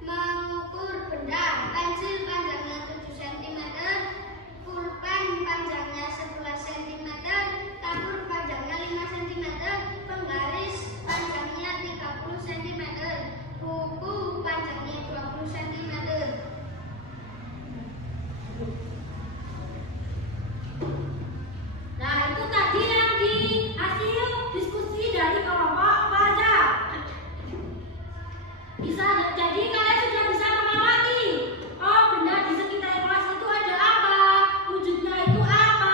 Mengukur benda, pensil panjangnya 7 cm, pulpen panjangnya 11 cm, kapur panjangnya 5 cm, penggaris panjangnya 30 cm, buku panjangnya 20 cm. Nah, itu tadi yang di hasil diskusi dari kelompok pelajar. Bisa jadi kalian sudah bisa mengamati, oh benda di sekitar kelas itu ada apa, wujudnya itu apa,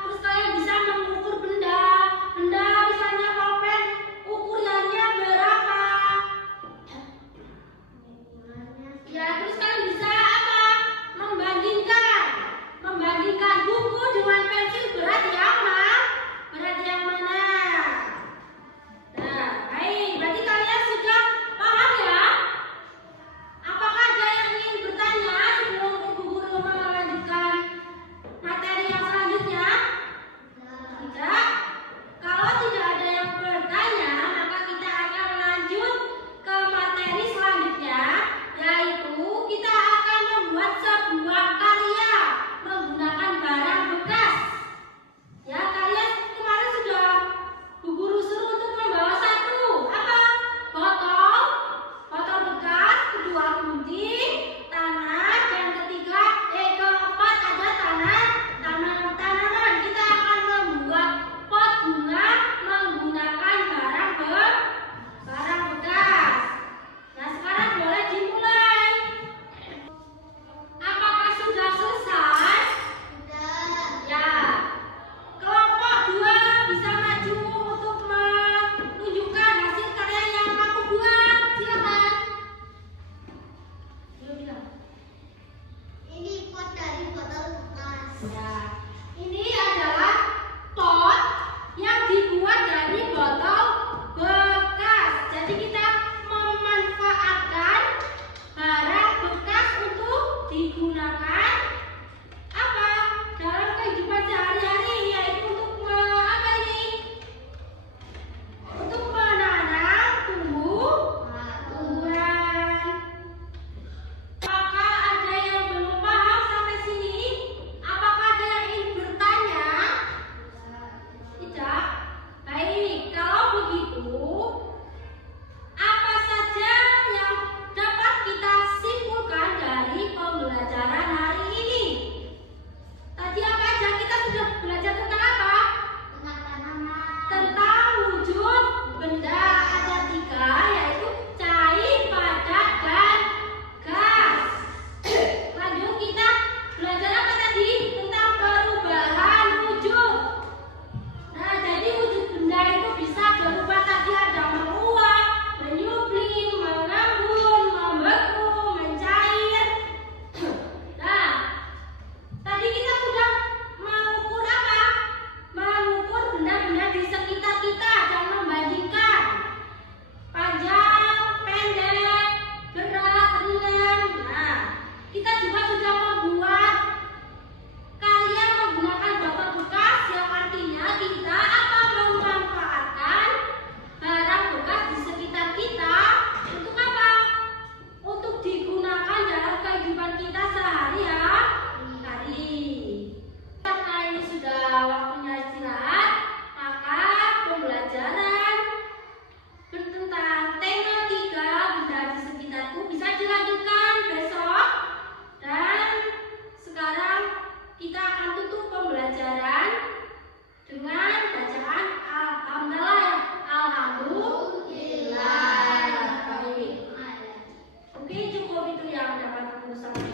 terus kalian bisa mengukur benda misalnya pulpen ukurannya berapa. Ya, terus kalian bisa apa? Membandingkan buku dengan pensil berat yang mana? Nah, baik, berarti kalian sudah paham ya? Apakah ada yang ingin bertanya sebelum Ibu Guru melanjutkan materi yang selanjutnya? Tidak? Kalau tidak ada yang bertanya, maka kita akan lanjut ke materi selanjutnya, yaitu kita akan membuat sebuah karya menggunakan barang bekas. Ya, kalian kemarin sudah Bu Guru suruh untuk membawa satu apa? Botol bekas, kedua gunting, tanah, dan keempat ada tanaman. Kita akan membuat pot bunga menggunakan barang bekas. Nah, sekarang boleh dimulai. Apakah sudah selesai? Ya. Kelompok 2 bisa maju untuk menunjukkan hasil karya yang kamu buat. Silakan. Bilang. Ini pot dari botol bekas. Ya. Ini adalah pot yang dibuat dari botol bekas. Jadi kita memanfaatkan barang bekas untuk digunakan apa? Dalam kehidupan sehari-hari, yaitu untuk apa ini? Untuk menanam tumbuhan. Apakah ada yang belum paham sampai sini? Apakah ada yang ingin bertanya? Tidak? Baik, kalau begitu, apa saja yang dapat kita simpulkan dari pembelajaran hari ini? Tadi apa aja kita sudah belajar tentang apa? Tentang wujud benda ada 3, yaitu cair, padat, dan gas. Lanjut, kita belajar apa tadi? Tentang perubahan wujud. Nah, jadi wujud benda itu bisa berupa tadi ada menguap, menyupling, mengembun, membeku, mencair. Nah, tadi kita sudah mengukur apa? Mengukur benda-benda di sekitar kita dan membandingkan panjang, pendek, berat, ringan. Nah, kita juga sudah membuat karya menggunakan botol bekas, yang artinya kita akan memanfaatkan barang bekas di sekitar kita untuk apa? Untuk digunakan dalam kehidupan kita sehari-hari. Karena ini sudah waktunya istirahat, maka pembelajaran tentang tema 3 benda di sekitarku bisa dilanjutkan besok. Dan sekarang kita akan tutup pembelajaran dengan bacaan alhamdulillah. Alhamdulillah. Baik. Mungkin cukup itu yang dapat aku sampaikan.